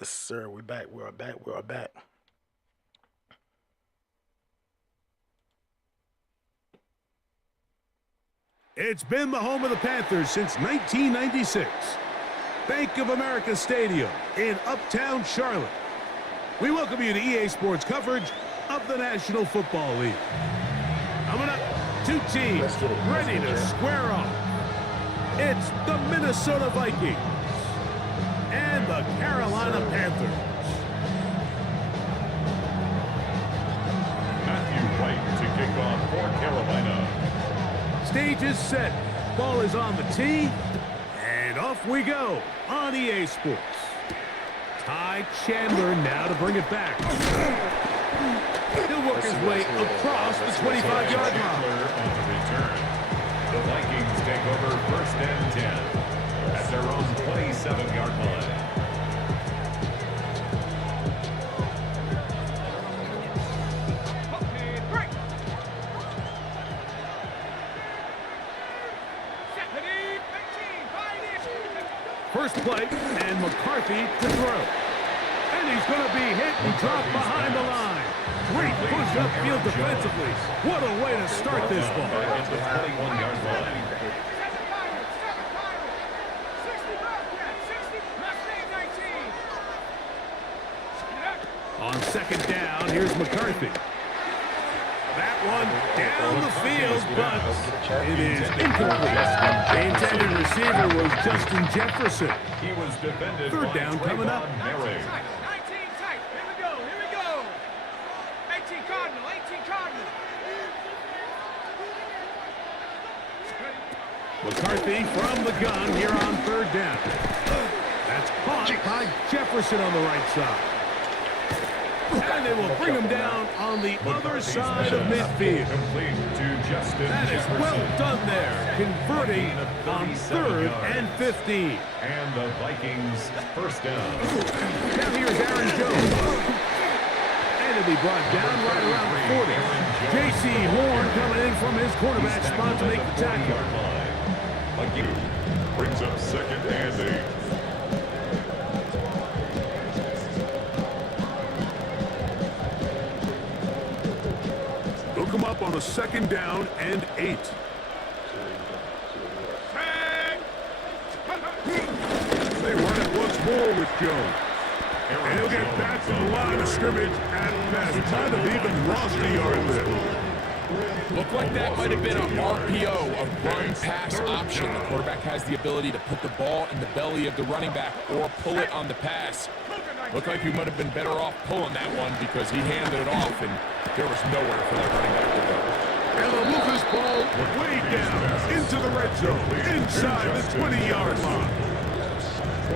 Yes, sir. We back. We are back. We are back. It's been the home of the Panthers since 1996. Bank of America Stadium in Uptown Charlotte. We welcome you to EA Sports coverage of the National Football League. Coming up, two teams ready to square off. It's the Minnesota Vikings and the Carolina Panthers. Matthew White to kick off for Carolina. Stage is set. Ball is on the tee. And off we go on EA Sports. Ty Chandler now to bring it back. He'll work his way across the 25-yard line. On the return. The Vikings take over first and 10 at their own 27-yard line. First play, and McCarthy to throw. And he's going to be hit and dropped behind the line. Great push upfield defensively. What a way to start this ball. At the 21-yard line. On second down, here's McCarthy. That one down the field, but it is incomplete. The intended receiver was Justin Jefferson. He was defended. Third down coming up. 19 tight. Here we go. 18 Cardinal. McCarthy from the gun here on third down. That's caught by Jefferson on the right side. And they will bring him down on the other side of midfield. That is well done there, converting on 3rd and 15. And the Vikings first down. Now here's Aaron Jones. And it'll be brought down right around the 40. J.C. Horn coming in from his quarterback spot to make the tackle. Brings up second and 8. Come up on a second down and 8. They run it once more with Jones. And he'll get back to the line of scrimmage at best. Might have even lost the yard there. Looked like that might have been an RPO, a run-pass option. The quarterback has the ability to put the ball in the belly of the running back or pull it on the pass. Looked like he might have been better off pulling that one because he handed it off, and there was nowhere for that running back to go. And they'll move this ball way down into the red zone, inside the 20-yard line.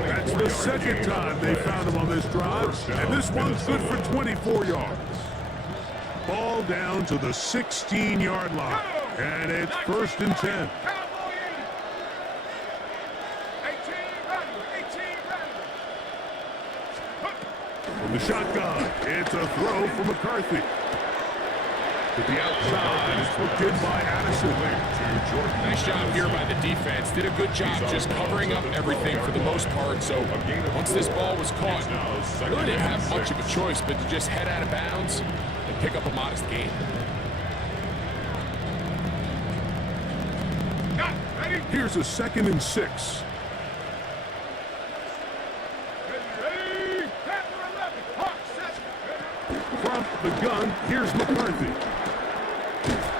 That's the second time they found him on this drive, and this one's good for 24 yards. Ball down to the 16-yard line, and it's first and 10. From the shotgun, it's a throw for McCarthy. To the outside, it's hooked in by Addison. Nice job here by the defense. Did a good job just covering up everything for the most part. So once this ball was caught, really didn't have much of a choice but to just head out of bounds and pick up a modest gain. Here's a 2nd and 6. From the gun, here's McCarthy.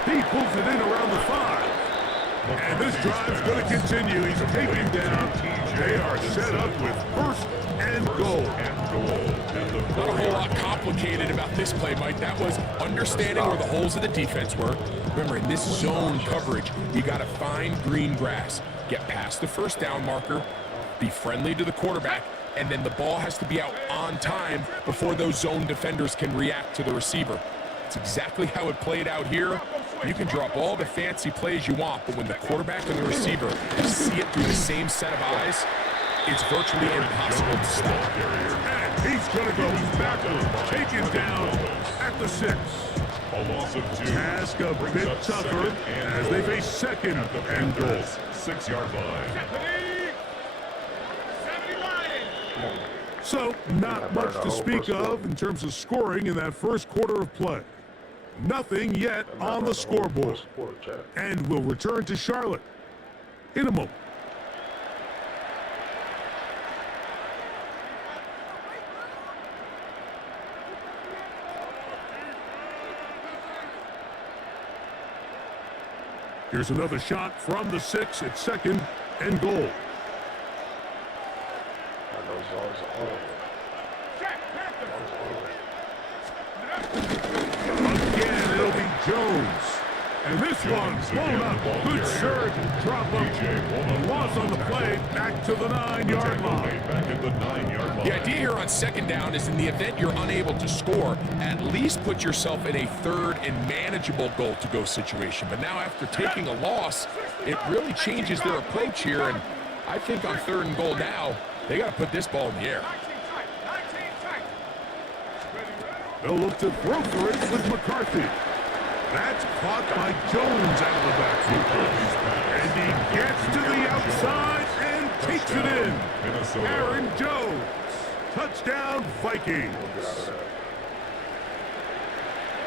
He pulls it in around the 5. And this drive's going to continue. He's taken down. They are set up with first and goal. Not a whole lot complicated about this play, Mike. That was understanding where the holes of the defense were. Remember, in this zone coverage, you got to find green grass, get past the first down marker, be friendly to the quarterback, and then the ball has to be out on time before those zone defenders can react to the receiver. It's exactly how it played out here. You can drop all the fancy plays you want, but when the quarterback and the receiver see it through the same set of eyes, it's virtually impossible to stop. And he's going to go backwards, taken down at the 6. Task a bit tougher as they face second and goal. 6-yard line. So, not much to speak of in terms of scoring in that first quarter of play. Nothing yet on the scoreboard. And we'll return to Charlotte in a moment. Here's another shot from the 6 at second and goal. Again, it'll be Jones. And this one's blown up. Good surge and drop up. Loss on the play, back to the 9-yard line. The idea here on second down is in the event you're unable to score, at least put yourself in a third and manageable goal-to-go situation. But now after taking a loss, it really changes their approach here. And I think on third and goal now, they got to put this ball in the air. They'll look to throw for it with McCarthy. That's caught by Jones out of the backfield. And he gets to the outside and takes it in. Aaron Jones. Touchdown, Vikings.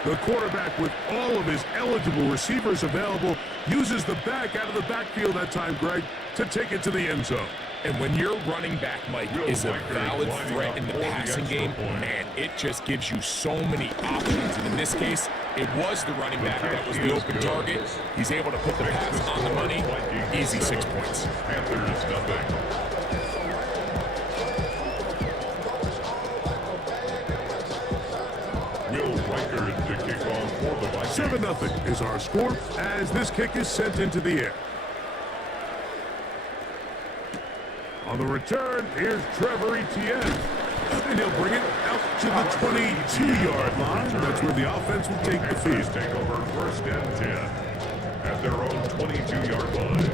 The quarterback, with all of his eligible receivers available, uses the back out of the backfield that time, Greg, to take it to the end zone. And when your running back, Mike, is a valid threat in the passing game, man, it just gives you so many options. And in this case, it was the running back that was the open target. He's able to put the pass on the money. Easy 6 points. 7-0 is our score as this kick is sent into the air. On the return, here's Trevor Etienne. And he'll bring it out to the 22-yard line. That's where the offense will take the field. Take over first and 10 at their own 22-yard line.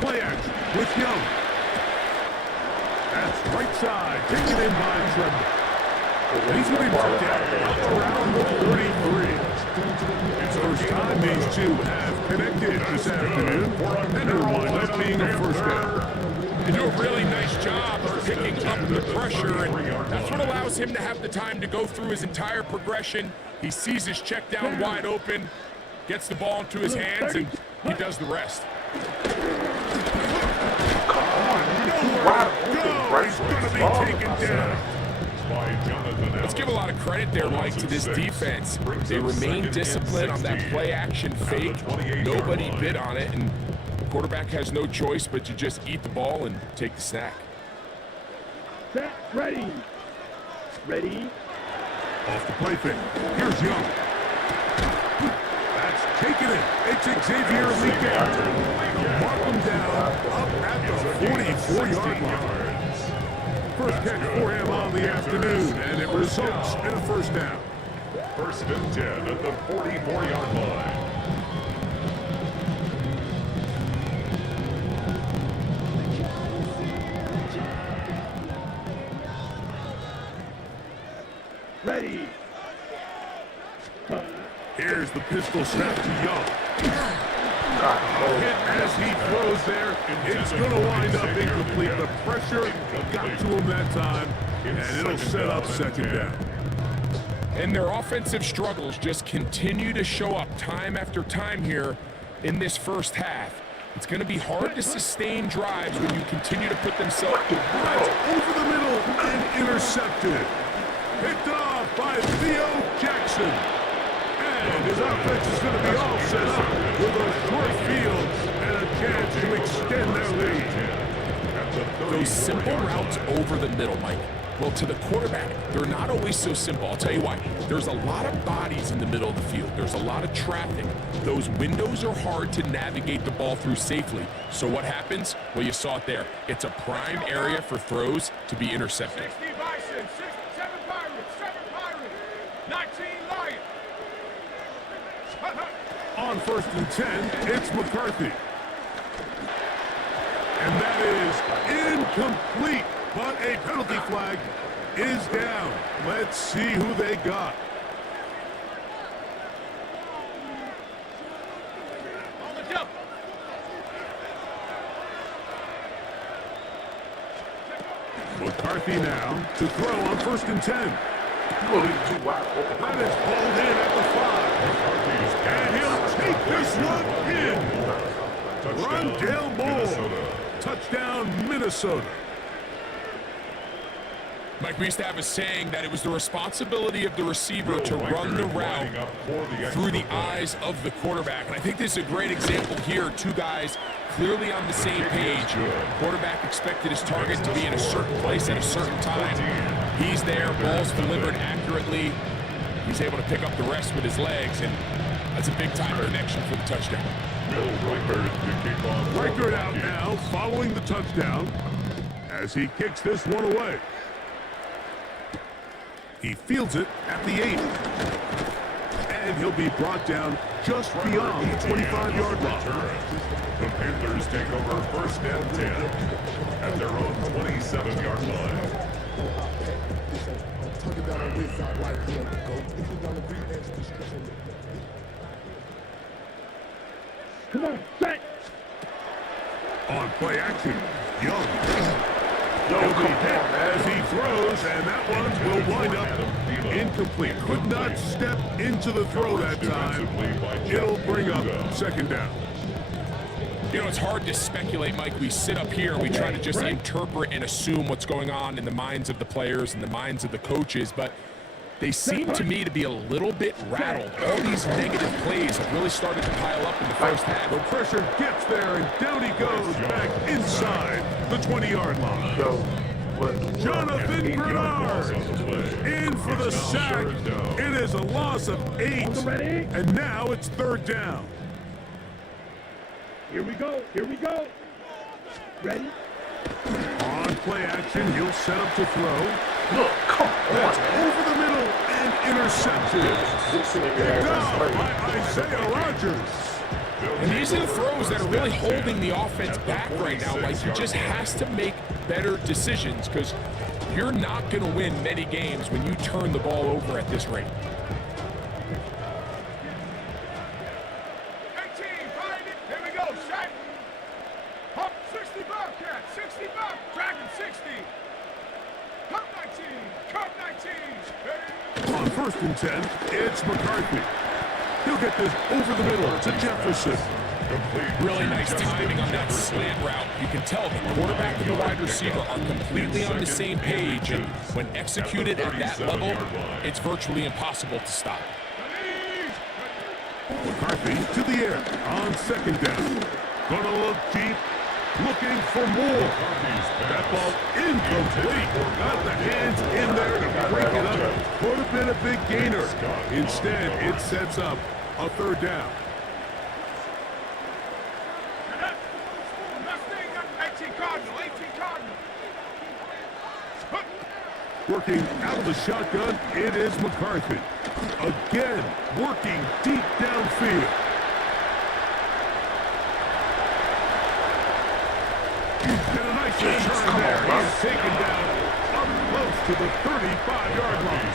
Play action with Young. That's right side, taken in by Trevor. He's going to be brought down around the 33. It's first time these two have connected this afternoon, and it'll wind up being a first down. They do a really nice job of picking up the pressure, and that's what allows him to have the time to go through his entire progression. He sees his check down wide open, gets the ball into his hands, and he does the rest. He's going to be taken down. Let's give a lot of credit there, Mike, to this defense. They remain disciplined on that play-action fake. Nobody bid on it, and the quarterback has no choice but to just eat the ball and take the snack. Set, ready. Ready. Off the play fake. Here's Young. That's taken it. It's Xavier Leaker. Mark him down up at the 44-yard line. First catch for him on the afternoon, and it results in a first down. First and 10 at the 44-yard line. Ready. Here's the pistol snap to Young. Hit as he throws there. It's going to wind up incomplete. The pressure got to him that time, and it'll set up second down. And their offensive struggles just continue to show up time after time here in this first half. It's going to be hard to sustain drives when you continue to put themselves Over the middle and intercepted. Picked off by Theo Jackson. And his offense is going to be all set up with a short field and a chance to extend their lead. those simple routes over the middle, Mike. Well, to the quarterback, they're not always so simple. I'll tell you why. There's a lot of bodies in the middle of the field. There's a lot of traffic. Those windows are hard to navigate the ball through safely. So what happens? Well, you saw it there. It's a prime area for throws to be intercepted. 60 Bison, 7 Pirates, 7 Pirates, 19 Lions. On 1st and 10, it's McCarthy. And that is incomplete. But a penalty flag is down. Let's see who they got. On the jump. McCarthy now to throw on 1st and 10. That is pulled in at the 5. And he'll take this one in. Rondale Moore. Touchdown, Minnesota. Mike, we used to have a saying that it was the responsibility of the receiver to run the route through the eyes of the quarterback. And I think this is a great example here. Two guys clearly on the same page. Quarterback expected his target to be in a certain place at a certain time. He's there, ball's delivered accurately. He's able to pick up the rest with his legs, and that's a big-time connection for the touchdown. Reichert out now, following the touchdown, as he kicks this one away. He fields it at the 8. And he'll be brought down just beyond the 25-yard line. The Panthers take over 1st and 10 at their own 27-yard line. Come on, set. On play action, Young. He'll be hit as he throws, and that one will wind up incomplete. Could not step into the throw that time. It'll bring up 2nd down. You know, it's hard to speculate, Mike. We sit up here and we try to just interpret and assume what's going on in the minds of the players and the minds of the coaches, but they seem to me to be a little bit rattled. All these negative plays have really started to pile up in the first half. The pressure gets there, and down he goes back inside the 20-yard line. Jonathan Bernard in for the sack. It is a loss of 8, and now it's 3rd down. Here we go. Here we go. Ready? On play action, he'll set up to throw. Look, come on. That's over the middle and intercepted. Picked off by Isaiah Rodgers. And these are the throws that are really holding the offense back right now. Like, he just has to make better decisions, because you're not going to win many games when you turn the ball over at this rate. 18, find it. Here we go, shot. Hop, 60 Bobcat, 60 Bob, Dragon 60. Cup 19, Cup 19. On 1st and 10, it's McCarthy. He'll get this over the middle to Jefferson. Really nice timing on that slant route. You can tell the quarterback and the wide receiver are completely on the same page, and when executed at that level, it's virtually impossible to stop. McCarthy to the air on 2nd down. Gonna look deep, looking for more. That ball incomplete. Got the hands in there to break it up. Could have been a big gainer. Instead, it sets up a 3rd down. 18 Cardinal, 18 Cardinal. Working out of the shotgun, it is McCarthy. Again, working deep downfield. And a nice return there. He's taken down up close to the 35-yard line.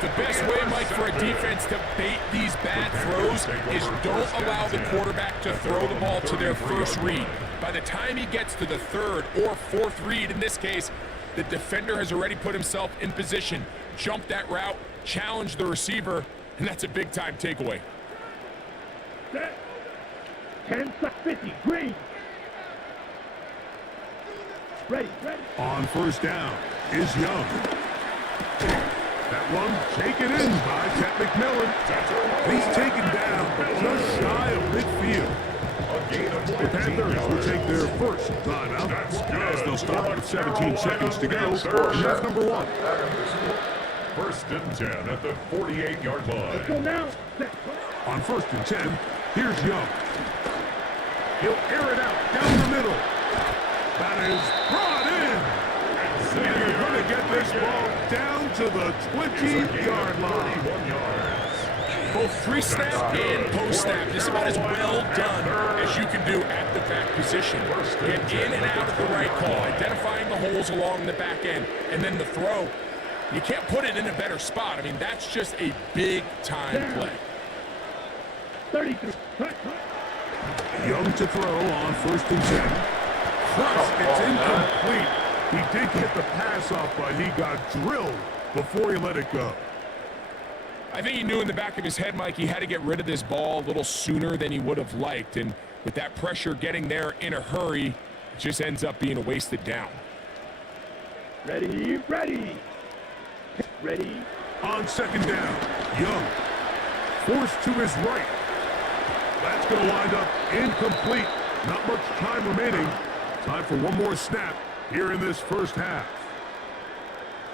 The best way, Mike, for a defense to bait these bad throws is don't allow the quarterback to throw the ball to their first read. By the time he gets to the 3rd or 4th read, in this case, the defender has already put himself in position, jumped that route, challenged the receiver, and that's a big-time takeaway. Set. 10-50, green. Ready. On 1st down is Young. That one taken in by Cat McMillan. He's taken down just shy of midfield. The Panthers will take their first timeout as they'll start with 17 seconds to go. And that's number 1. 1st and 10 at the 48-yard line. Go now. On 1st and 10, here's Young. He'll air it out down the middle. That is brought in. And you're going to get this ball down to the 20-yard line. both pre-snap and post-snap. This is about as well done as you can do at the back position. Get in and out of the right call, identifying the holes along the back end, and then the throw. You can't put it in a better spot. I mean, that's just a big-time play. 33. Young to throw on 1st and 10. It's incomplete. He did get the pass off, but he got drilled before he let it go. I think he knew in the back of his head, Mike, he had to get rid of this ball a little sooner than he would have liked. And with that pressure getting there in a hurry, it just ends up being a wasted down. Ready, ready. Ready. On 2nd down, Young forced to his right. That's going to wind up incomplete. Not much time remaining. Time for one more snap here in this 1st half.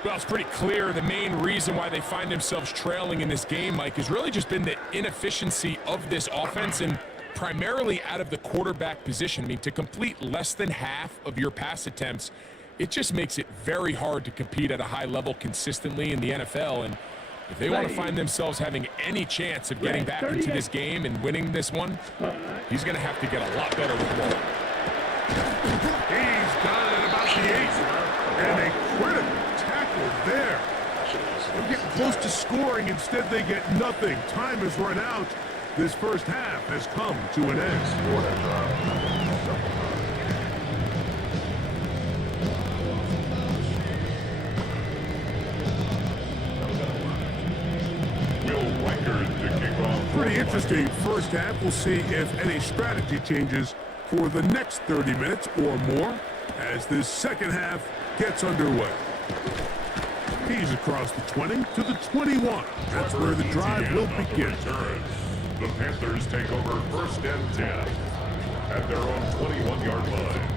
Well, it's pretty clear the main reason why they find themselves trailing in this game, Mike, has really just been the inefficiency of this offense and primarily out of the quarterback position. I mean, to complete less than half of your pass attempts, it just makes it very hard to compete at a high level consistently in the NFL. And if they want to find themselves having any chance of getting back into this game and winning this one, he's going to have to get a lot better with the ball. He's got it at about the 8. And a critical tackle there. They're getting close to scoring. Instead, they get nothing. Time has run out. This 1st half has come to an end. Pretty interesting 1st half. We'll see if any strategy changes for the next 30 minutes or more as this 2nd half gets underway. He's across the 20 to the 21. That's where the drive will begin. The Panthers take over 1st and 10 at their own 21-yard line.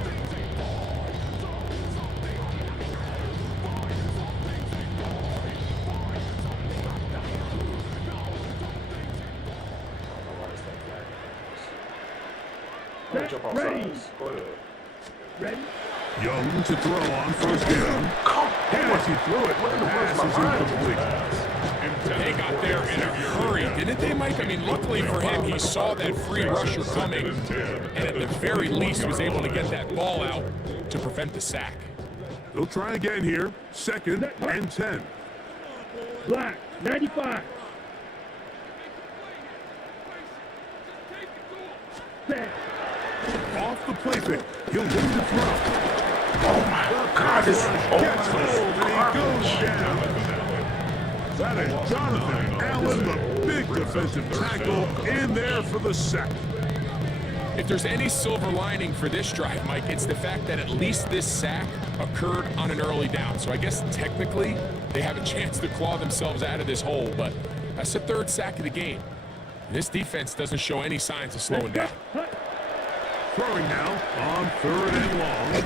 Ready. Ready. Young to throw on 1st down. As he threw it, the pass is incomplete. They got there in a hurry, didn't they, Mike? I mean, luckily for him, he saw that free rusher coming, and at the very least was able to get that ball out to prevent the sack. They'll try again here. 2nd and 10. Black. 95. Set. Off the play fake. He'll win the throw. Oh my God, this is Gets hold and he goes down. That is Jonathan Allen, the big defensive tackle, in there for the sack. If there's any silver lining for this drive, Mike, it's the fact that at least this sack occurred on an early down. So I guess technically they have a chance to claw themselves out of this hole, but that's the 3rd sack of the game. This defense doesn't show any signs of slowing down. Throwing now on 3rd and long.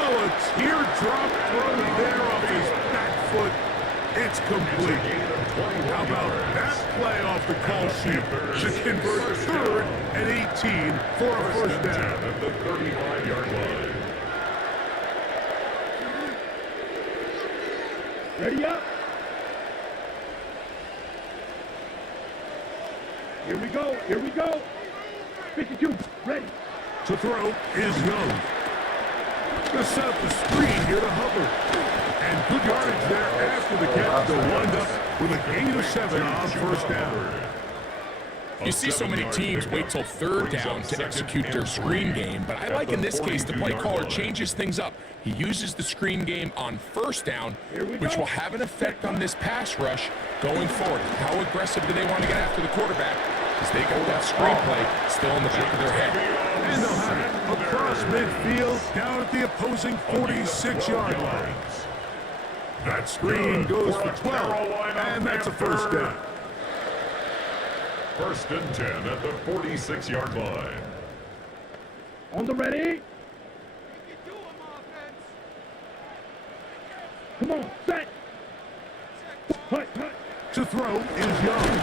Oh, a teardrop throw there off his back foot. It's complete. How about that play off the call sheet to convert 3rd and 18 for a 1st down at the 35-yard line. Ready up. Here we go. Here we go. 52. Ready. To throw is Young. Gonna set up the screen here to Hubbard. And good yardage there after the catch. They'll wind up with a gain of 7 on 1st down. You see so many teams wait till 3rd down to execute their screen game, but I like in this case the play caller changes things up. He uses the screen game on 1st down, which will have an effect on this pass rush going forward. How aggressive do they want to get after the quarterback? Because they got that screen play still in the back of their head. And they'll have it across midfield down at the opposing 46-yard line. That screen goes for 12, and that's a 1st down. 1st and 10 at the 46-yard line. On the ready. Come on, set. Hut, hut. To throw is Young.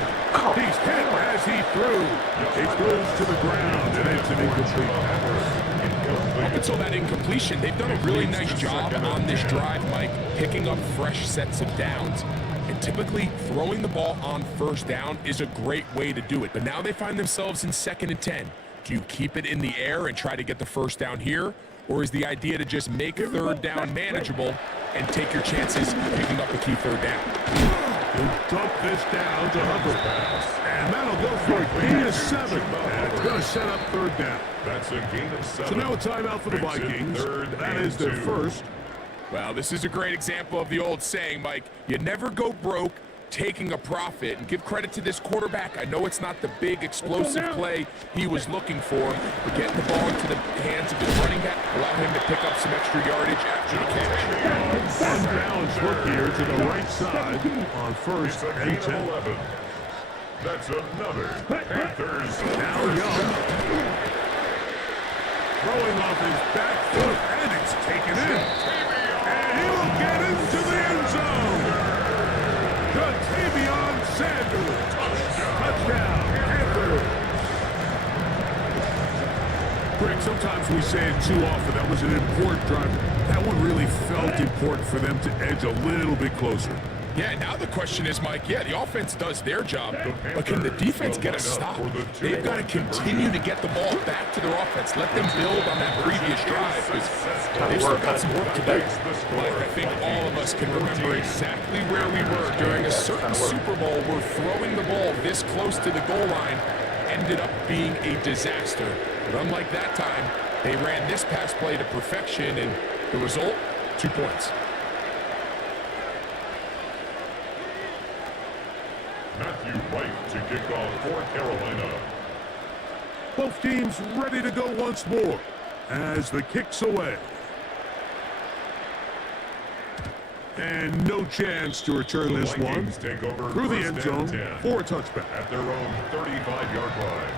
He's hit as he threw. It goes to the ground, and it's an incomplete pass. Up until that incompletion, they've done a really nice job on this drive, Mike, picking up fresh sets of downs. And typically throwing the ball on first down is a great way to do it. But now they find themselves in 2nd and 10. Do you keep it in the air and try to get the first down here? Or is the idea to just make 3rd down manageable and take your chances picking up a key 3rd down? He'll dump this down to Hubbard. And that'll go for a gain of 7. And it's going to set up 3rd down. That's a gain of 7. So now a timeout for the Vikings. That is their first. Well, this is a great example of the old saying, Mike, you never go broke taking a profit. And give credit to this quarterback. I know it's not the big explosive play he was looking for, but getting the ball into the hands of his running back allow him to pick up some extra yardage after the catch. Unbalanced look here to the right side on 1st and 10. 11. That's another Panthers. Now Young. Throwing off his back foot, and it's taken in. And he will get into the end zone. Sanders. Touchdown, Panthers. Greg, sometimes we say it too often. That was an important drive. That one really felt important for them to edge a little bit closer. Yeah, now the question is, Mike, yeah, the offense does their job, but can the defense get a stop? They've got to continue to get the ball back to their offense. Let them build on that previous drive, because they've still got some work to do. But I think all of us can remember exactly where we were during a certain Super Bowl where throwing the ball this close to the goal line ended up being a disaster. But unlike that time, they ran this pass play to perfection, and the result, 2 points. Matthew Wright to kick off for Carolina. Both teams ready to go once more as the kick's away. And no chance to return this one through the end zone for a touchback. At their own 35-yard line.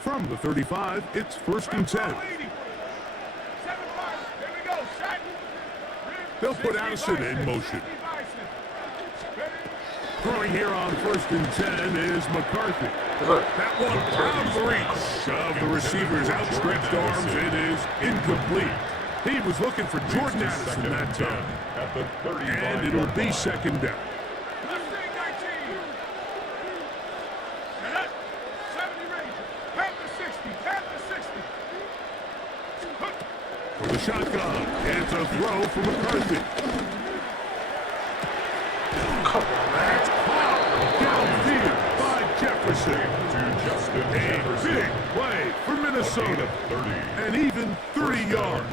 From the 35, it's 1st and 10. They'll put Addison in motion. Throwing here on 1st and 10 is McCarthy. That one out of the reach of the receiver's outstretched arms. It is incomplete. He was looking for Jordan Addison that time. And it'll be 2nd down. For the shotgun, it's a throw for McCarthy. That's caught downfield by Jefferson. A big play for Minnesota. And even 30 yards.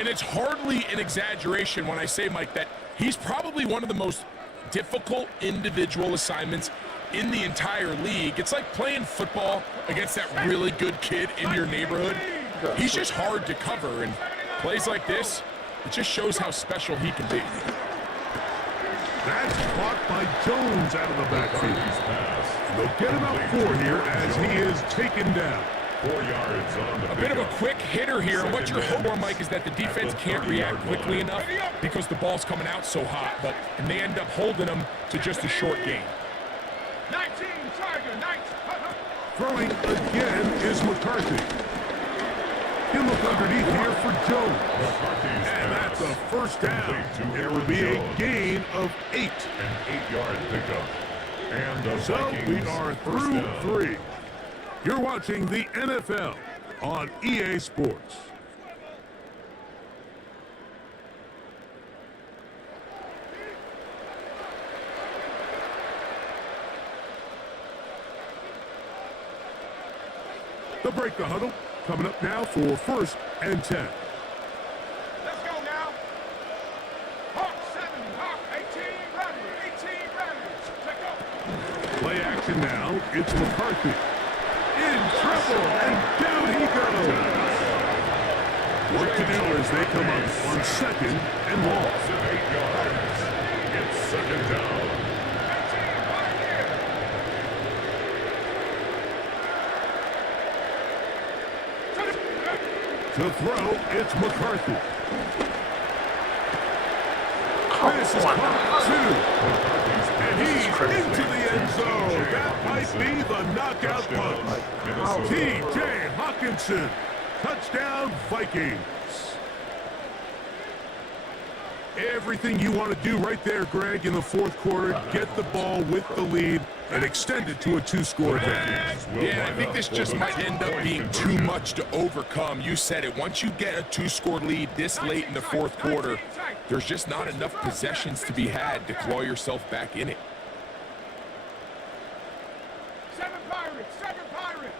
And it's hardly an exaggeration when I say, Mike, that he's probably one of the most difficult individual assignments in the entire league. It's like playing football against that really good kid in your neighborhood. He's just hard to cover, and plays like this, it just shows how special he can be. That's caught by Jones out of the backfield. They'll get him out 4 here as he is taken down. 4 yards on the A bit of a quick hitter here, and what you're hoping for, Mike, is that the defense can't react quickly enough because the ball's coming out so hot, but and they end up holding them to just a short gain. 19, Tiger, 19. Throwing again is McCarthy. He'll look underneath here for Jones. And that's a 1st down. There would be a gain of 8. An 8-yard pickup. And so we are through 3. You're watching the NFL on EA Sports. They'll break the huddle. Coming up now for 1st and 10. Let's go now. Hawk 7, Hawk 18, ready, 18, ready. Check up. Play action now. It's McCarthy. In trouble, and down he goes. What to do as they come up on 2nd and long. 8 yards. It's 2nd down. To throw, it's McCarthy. This is caught 2. And he's into the end zone. That might be the knockout punch. T.J. Hawkinson. Touchdown, Vikings. Everything you want to do right there, Greg, in the fourth quarter. Get the ball with the lead and extend it to a 2-score advantage. Yeah, I think this just might end up being too much to overcome. You said it. Once you get a 2-score lead this late in the fourth quarter, there's just not enough possessions to be had to claw yourself back in it. 7 Pirates, 7 Pirates.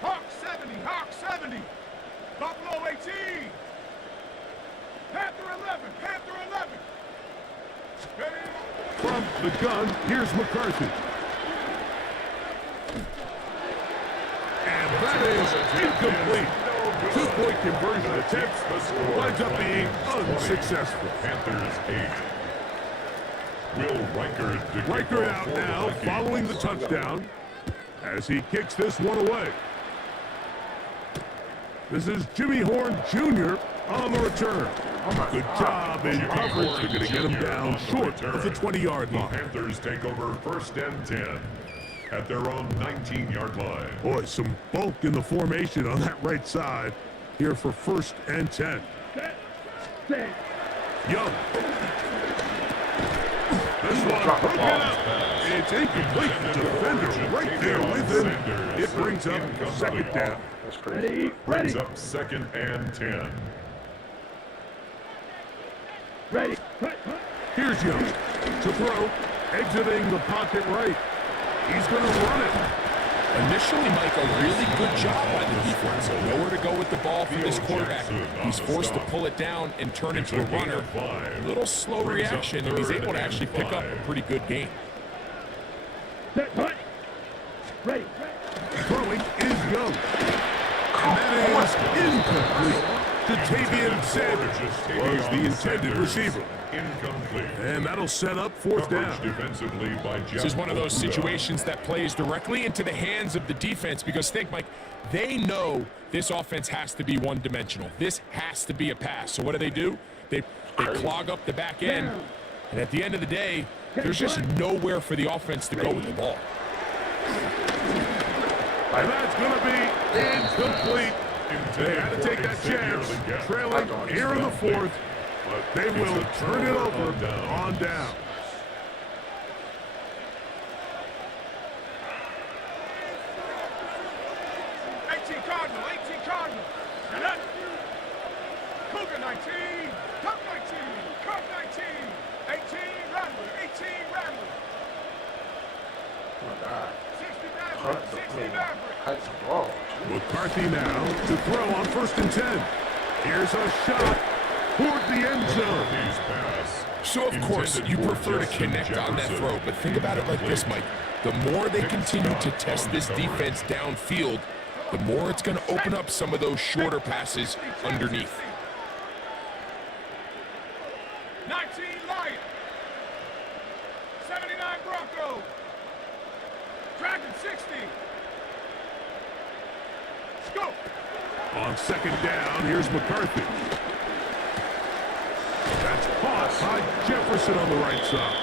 Hawk 70, Hawk 70. Buffalo 18. Panther 11, Panther 11. From the gun, here's McCarthy. And that is incomplete. 2-point conversion attempt winds up being unsuccessful. Panthers 8. Will Reichert out now, following the touchdown, as he kicks this one away. This is Jimmy Horn Jr. on the return. Good job in coverage. They're going to get him down short of the 20-yard line. The Panthers take over 1st and 10 at their own 19-yard line. Boy, some bulk in the formation on that right side here for 1st and 10. Young. This one broken up. It's incomplete. Defender right there with him. It brings up 2nd down. Ready. Brings up 2nd and 10. Ready. Here's Young to throw, exiting the pocket right. He's going to run it. Initially, Mike, a really good job by the defense. Nowhere to go with the ball for this quarterback. He's forced to pull it down and turn into a runner. A little slow reaction, and he's able to actually pick up a pretty good game. Ready. Throwing is Young. And that is incomplete. Jatavian Sanders was the intended receiver. Incomplete. And that'll set up 4th down. Defensively by This is one of those situations that plays directly into the hands of the defense because think, Mike, they know this offense has to be one-dimensional. This has to be a pass. So what do? They clog up the back end, and at the end of the day, there's just nowhere for the offense to go with the ball. And that's going to be incomplete. They had to take that chance, trailing here in the 4th, but they will turn it over on down. Cardinal. And that. Cougar 19. Cup 19. Cup 19. 18 Rattler. 18 Rattler. Oh my God. 60 Maverick. 60 Maverick. That's the ball. McCarthy now to throw on 1st and 10. Here's a shot toward the end zone. So, of course, you prefer to connect on that throw, but think about it like this, Mike. The more they continue to test this defense downfield, the more it's going to open up some of those shorter passes underneath. 19 Lion. 79 Bronco. Dragon 60. Go. On 2nd down, here's McCarthy. That's caught by Jefferson on the right side.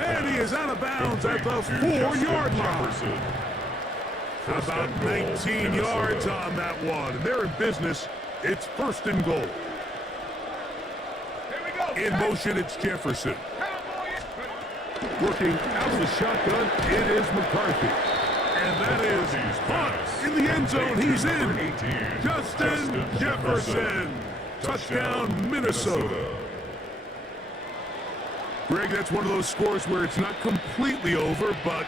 And he is out of bounds at the 4-yard line. About 19 yards on that one. And they're in business. It's 1st and goal. In motion, it's Jefferson. Working out of the shotgun, it is McCarthy. And that is caught in the end zone. He's in. Justin Jefferson. Touchdown, Minnesota. Greg, that's one of those scores where it's not completely over, but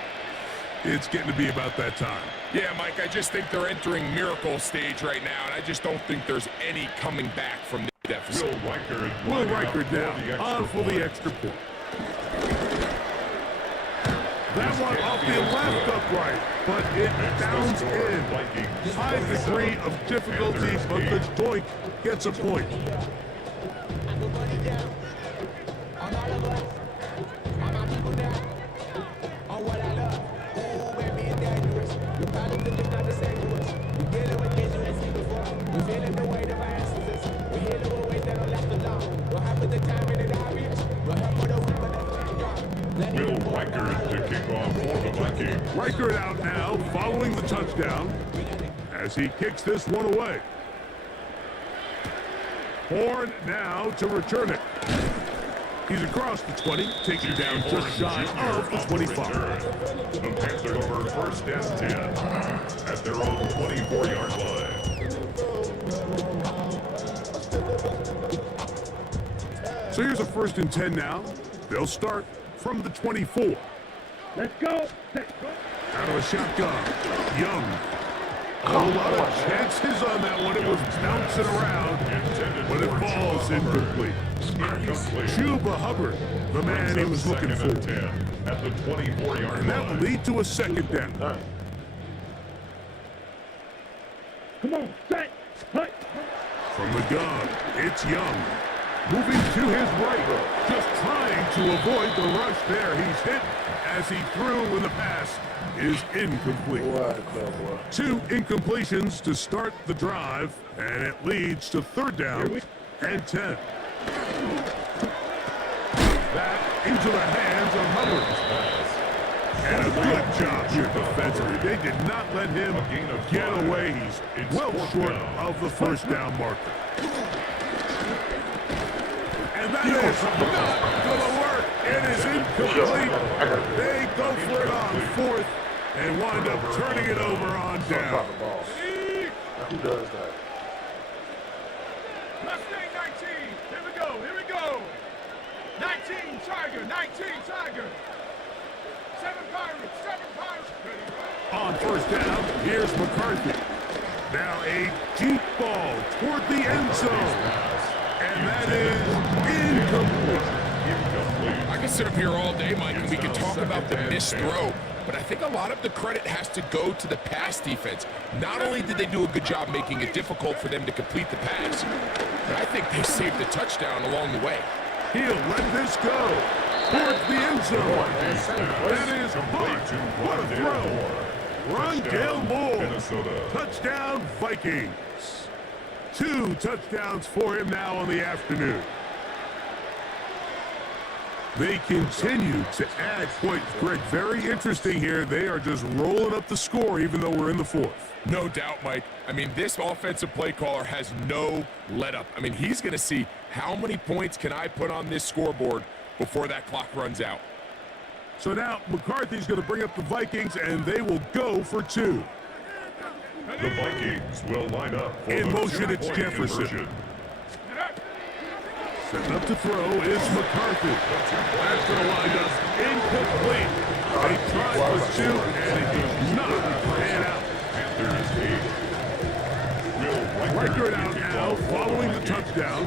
it's getting to be about that time. Yeah, Mike, I just think they're entering miracle stage right now, and I just don't think there's any coming back from the deficit. Will Reichert now on for the extra point. That one off the left upright, but it downs in. High degree of difficulty, but the Doink gets a point. Riker it out now, following the touchdown, as he kicks this one away. Horn now to return it. He's across the 20, taking down just shy of the 25. The Panthers over first and 10 at their own 24-yard line. So here's a 1st and 10 now. They'll start from the 24. Let's go. Out of a shotgun. Young. A lot of chances on that one. It was bouncing around, but it falls incomplete. Chuba Hubbard, the man he was looking for. At the 24-yard line. And that will lead to a 2nd down. Come on, set. Hut. From the gun, it's Young. Moving to his right, just trying to avoid the rush there. He's hit as he threw when the pass is incomplete. 2 incompletions to start the drive, and it leads to 3rd down and 10. That into the hands of Hubbard. And a good job here defensively. They did not let him get away. He's well short of the 1st down marker. And that is not going to work. It is incomplete. They go for it on 4th and wind up turning it over on down. Who does that? Left day 19. Here we go. 19 Tiger, 19 Tiger. 7 Pirates. On 1st down, here's McCarthy. Now a deep ball toward the end zone. And that is incomplete. I can sit up here all day, Mike, and we can talk about the missed throw, but I think a lot of the credit has to go to the pass defense. Not only did they do a good job making it difficult for them to complete the pass, but I think they saved the touchdown along the way. He'll let this go towards the end zone. That is hard. What a throw. Rondale Moore. Touchdown, Vikings. 2 touchdowns for him now on the afternoon. They continue to add points. Greg, very interesting here. They are just rolling up the score even though we're in the 4th. No doubt, Mike. I mean, this offensive play caller has no let-up. I mean, he's going to see how many points can I put on this scoreboard before that clock runs out. So now McCarthy's going to bring up the Vikings, and they will go for 2. The Vikings will line up for in the motion, it's Jefferson. Conversion. Setting up to throw is McCarthy. That's going to wind up incomplete. They tried for 2, and it does not pan out. Riker it out now, following the touchdown,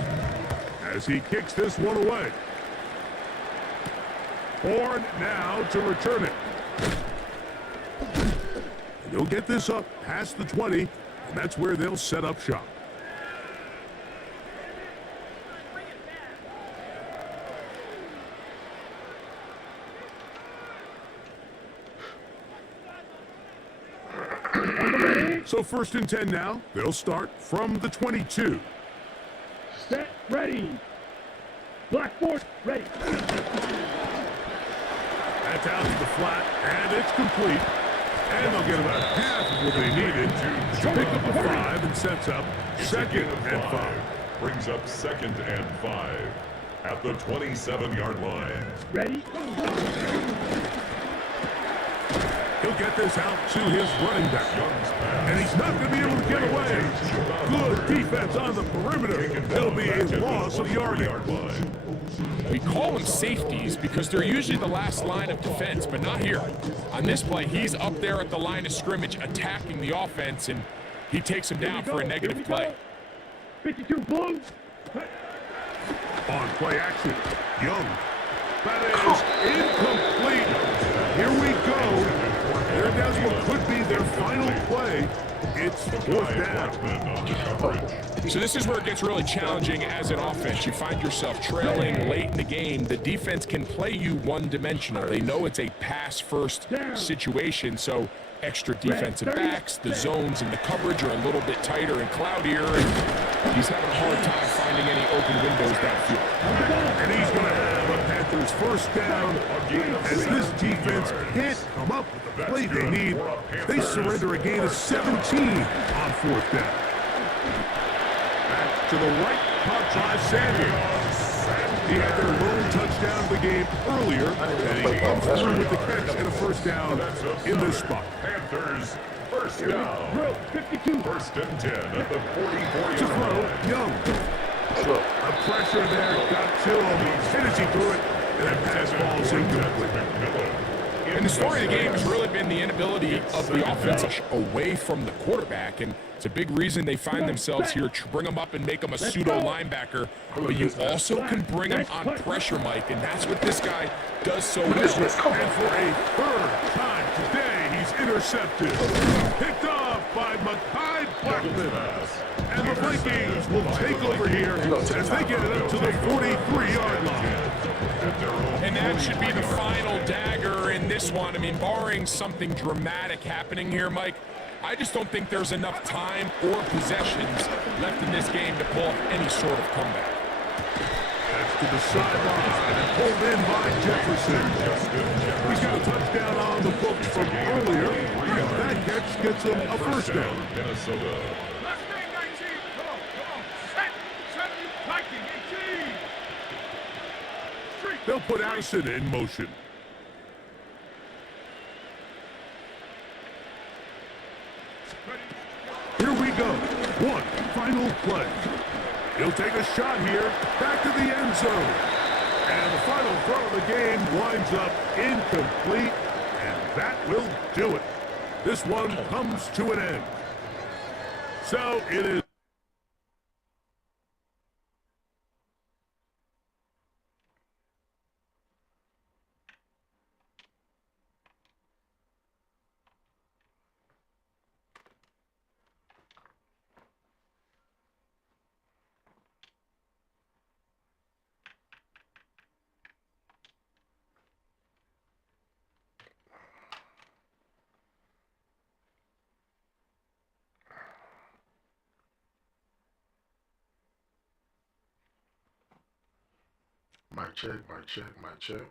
as he kicks this one away. Horn now to return it. And he'll get this up past the 20, and that's where they'll set up shop. So 1st and 10 now. They'll start from the 22. Set, ready. Blackboard, ready. That's out to the flat, and it's complete. And they'll get about half of what they needed to pick up the 5 and sets up 2nd and 5. Brings up 2nd and 5 at the 27-yard line. Ready. He'll get this out to his running back. And he's not going to be able to get away. Good defense on the perimeter. It'll be a loss of yardage. We call them safeties because they're usually the last line of defense, but not here. On this play, he's up there at the line of scrimmage attacking the offense, and he takes him down for a negative play. 52 blue. On play action, Young. That is incomplete. Here we go. There does what could be their final play. It's 4th down. So this is where it gets really challenging as an offense. You find yourself trailing late in the game. The defense can play you one-dimensional. They know it's a pass-first situation, so extra defensive backs, the zones and the coverage are a little bit tighter and cloudier, and he's having a hard time finding any open windows downfield. And he's going to have a Panthers first down. As this defense can't come up with the play they need, they surrender a gain of 17 on fourth down. Back to the right, caught by Sanders. He had their lone touchdown of the game earlier, and he comes through with the catch and a first down in this spot. Panthers first down. Trill, 52. First and 10 at the 44-yard To throw, Young. A pressure there, got Trill. Hit as he threw it, and that pass falls incomplete. And the story of the game has really been the inability of the offense to away from the quarterback, and it's a big reason they find themselves here to bring them up and make them a pseudo linebacker. But you also can bring them on pressure, Mike, and that's what this guy does so well. And for a third time today, he's intercepted. Picked off by Mekhi Blackman. And the Vikings will take over here as they get it up to the 43-yard line. And that should be the final dagger in this one. I mean, barring something dramatic happening here, Mike, I just don't think there's enough time or possessions left in this game to pull off any sort of comeback. That's to the sideline and pulled in by Jefferson. He's got a touchdown on the books from earlier. And that catch gets him a first down. Minnesota. Left wing 19. Come on. Set. 70. Viking 18. Street. They'll put Addison in motion. Here we go. One final play. He'll take a shot here. Back to the end zone. And the final throw of the game winds up incomplete. And that will do it. This one comes to an end. So it is. Mic check, mic check, mic check.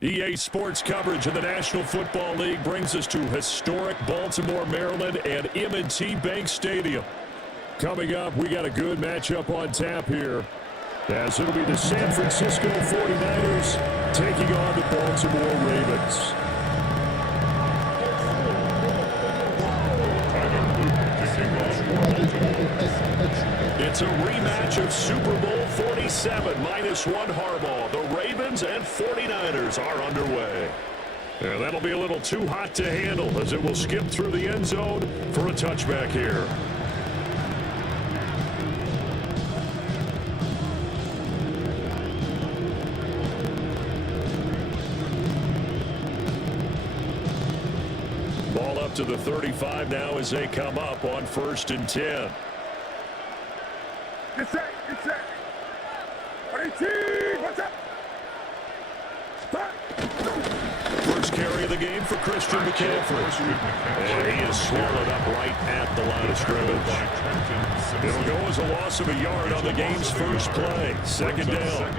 EA Sports coverage of the National Football League brings us to historic Baltimore, Maryland, and M&T Bank Stadium. Coming up, we got a good matchup on tap here, as it'll be the San Francisco 49ers taking on the Baltimore Ravens. It's a rematch of Super Bowl 47, -1 Harbaugh. The Ravens and 49ers are underway. And that'll be a little too hot to handle as it will skip through the end zone for a touchback here. Ball up to the 35 now as they come up on 1st and 10. It's set. 18. What's up? First carry of the game for Christian McCaffrey. And he is swallowed up right at the line of scrimmage. It'll go as a loss of a yard on the game's first play. Second down.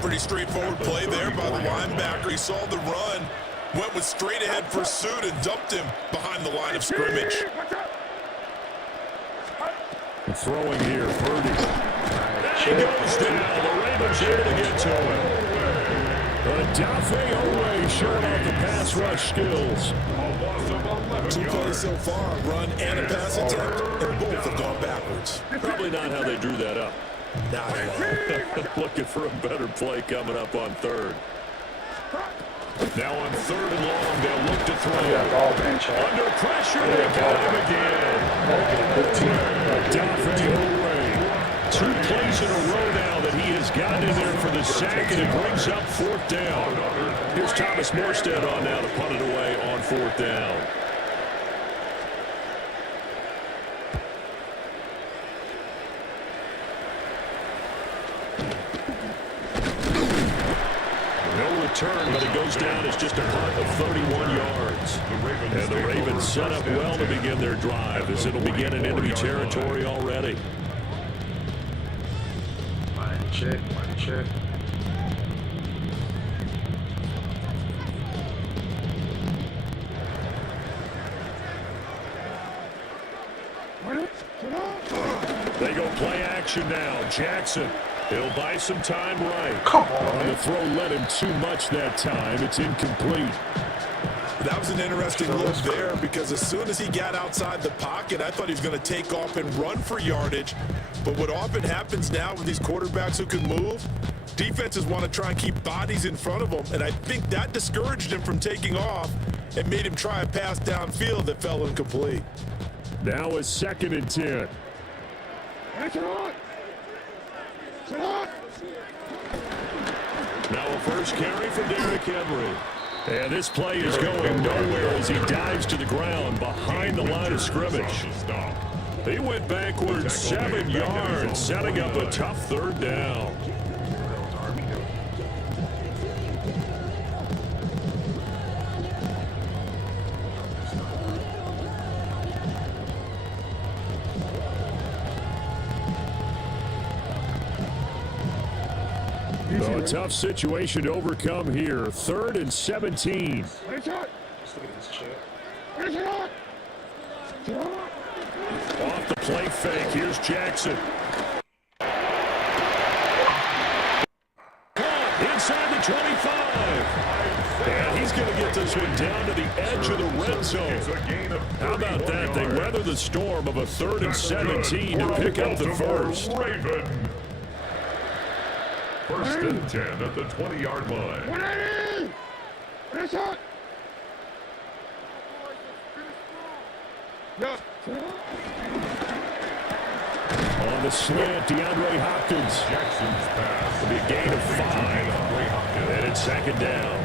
Pretty straightforward play there by the linebacker. He saw the run, went with straight ahead pursuit and dumped him behind the line of scrimmage. Throwing here, Brodie. He goes down. The Ravens here to get to him. DaVinci showing off the pass rush skills. 2 plays so far, run and a pass attempt, and both have gone backwards. Probably not how they drew that up. Not at all. Looking for a better play coming up on 3rd. Now on 3rd and long, they'll look to throw. Under pressure, they got him again. DaVinci. 2 plays in a row now that he has gotten in there for the sack, and it brings up 4th down. Here's Thomas Morstead on now to punt it away on 4th down. return, but it goes down as just a punt of 31 yards. And the Ravens set up well to begin their drive, as it'll begin in enemy territory already. Mind check, mind check. They go play action now. Jackson, he'll buy some time right. Come on. The throw led him too much that time. It's incomplete. That was an interesting look there, because as soon as he got outside the pocket, I thought he was going to take off and run for yardage. But what often happens now with these quarterbacks who can move, defenses want to try and keep bodies in front of them, and I think that discouraged him from taking off and made him try a pass downfield that fell incomplete. Now a 2nd and 10. Now a first carry for Derrick Henry. And this play is going nowhere as he dives to the ground behind the line of scrimmage. He went backwards 7 yards, setting up a tough 3rd down. So a tough situation to overcome here. 3rd and 17. Just look at this check. Off the play fake, here's Jackson. Caught inside the 25. And he's going to get this one down to the edge of the red zone. How about that? They weather the storm of a 3rd and 17 to pick up the first. First and 10 at the 20-yard line. On the slant, DeAndre Hopkins. Jackson's pass. It'll be a gain of 5. And it's 2nd down.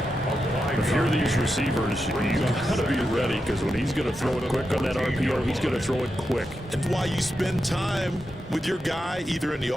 If you're these receivers, you got to be ready, because when he's going to throw it quick on that RPO, he's going to throw it quick. And why you spend time with your guy either in the